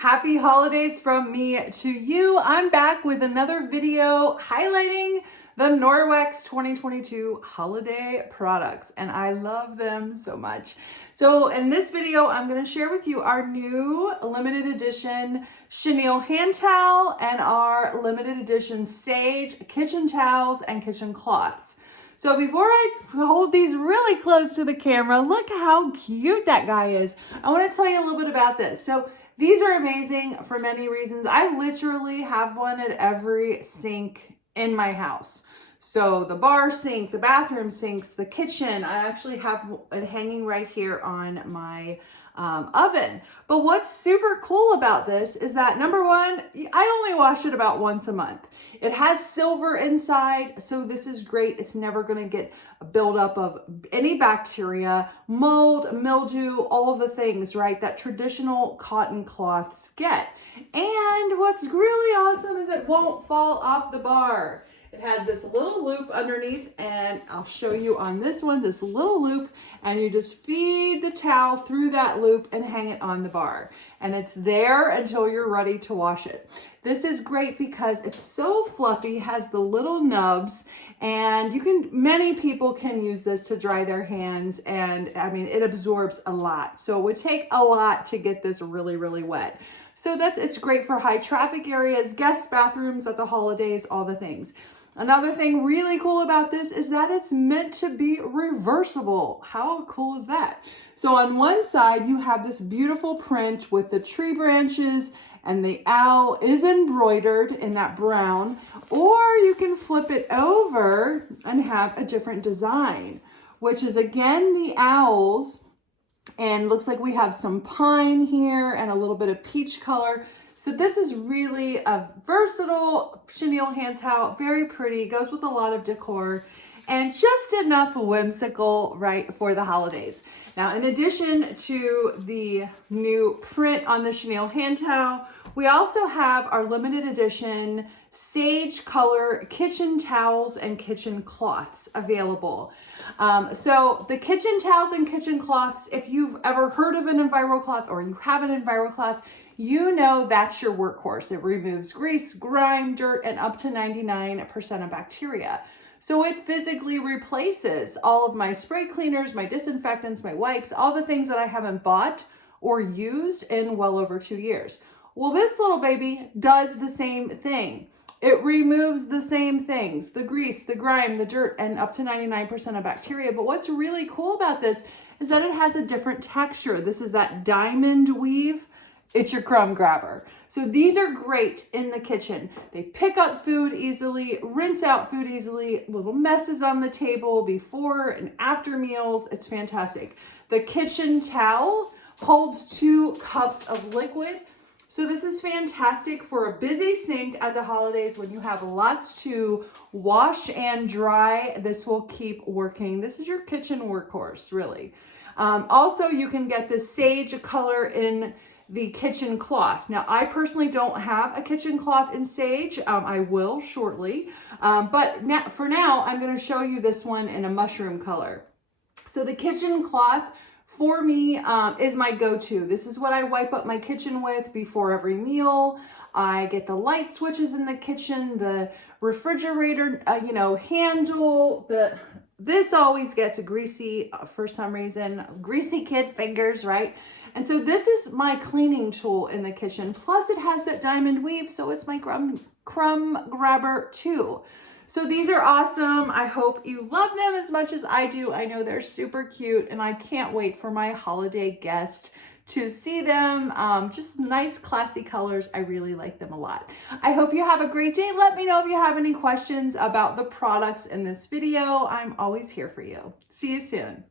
Happy holidays from me to you. I'm back with another video highlighting the Norwex 2022 holiday products, and I love them so much. So in this video, I'm going to share with you our new limited edition Chenille hand towel and our limited edition Sage kitchen towels and kitchen cloths. So before I hold these really close to the camera, look how cute that guy is. I want to tell you a little bit about this. So these are amazing for many reasons. I literally have one at every sink in my house. So the bar sink, the bathroom sinks, the kitchen, I actually have it hanging right here on my oven. But what's super cool about this is that, number one, I only wash it about once a month. It has silver inside, so this is great. It's never going to get a buildup of any bacteria, mold, mildew, all of the things, right, that traditional cotton cloths get. And what's really awesome is it won't fall off the bar. It has this little loop underneath, and I'll show you on this one, this little loop, and you just feed the towel through that loop and hang it on the bar. And it's there until you're ready to wash it. This is great because it's so fluffy, has the little nubs, and many people can use this to dry their hands, and I mean, it absorbs a lot. So it would take a lot to get this really, really wet. So it's great for high traffic areas, guest bathrooms at the holidays, all the things. Another thing really cool about this is that it's meant to be reversible. How cool is that? So on one side, you have this beautiful print with the tree branches, and the owl is embroidered in that brown, or you can flip it over and have a different design, which is again the owls, and looks like we have some pine here and a little bit of peach color. So this is really a versatile chenille hand towel, very pretty, goes with a lot of decor, and just enough whimsical, right, for the holidays. Now, in addition to the new print on the chenille hand towel, we also have our limited edition sage color kitchen towels and kitchen cloths available. So the kitchen towels and kitchen cloths, if you've ever heard of an EnviroCloth or you have an EnviroCloth, you know that's your workhorse. It removes grease, grime, dirt, and up to 99% of bacteria. So it physically replaces all of my spray cleaners, my disinfectants, my wipes, all the things that I haven't bought or used in well over 2 years. Well, this little baby does the same thing. It removes the same things, the grease, the grime, the dirt, and up to 99% of bacteria. But what's really cool about this is that it has a different texture. This is that diamond weave. It's your crumb grabber. So these are great in the kitchen. They pick up food easily, rinse out food easily, little messes on the table before and after meals. It's fantastic. The kitchen towel holds 2 cups of liquid. So this is fantastic for a busy sink at the holidays when you have lots to wash and dry. This will keep working. This is your kitchen workhorse, really. Also, you can get this sage color in the kitchen cloth. Now, I personally don't have a kitchen cloth in sage. I will shortly. But for now, I'm going to show you this one in a mushroom color. So the kitchen cloth for me is my go-to. This is what I wipe up my kitchen with before every meal. I get the light switches in the kitchen, the refrigerator, handle. This always gets greasy for some reason. Greasy kid fingers, right? And so this is my cleaning tool in the kitchen. Plus it has that diamond weave, so it's my crumb grabber too. So these are awesome. I hope you love them as much as I do. I know they're super cute, and I can't wait for my holiday guest to see them. Just nice, classy colors. I really like them a lot. I hope you have a great day. Let me know if you have any questions about the products in this video. I'm always here for you. See you soon.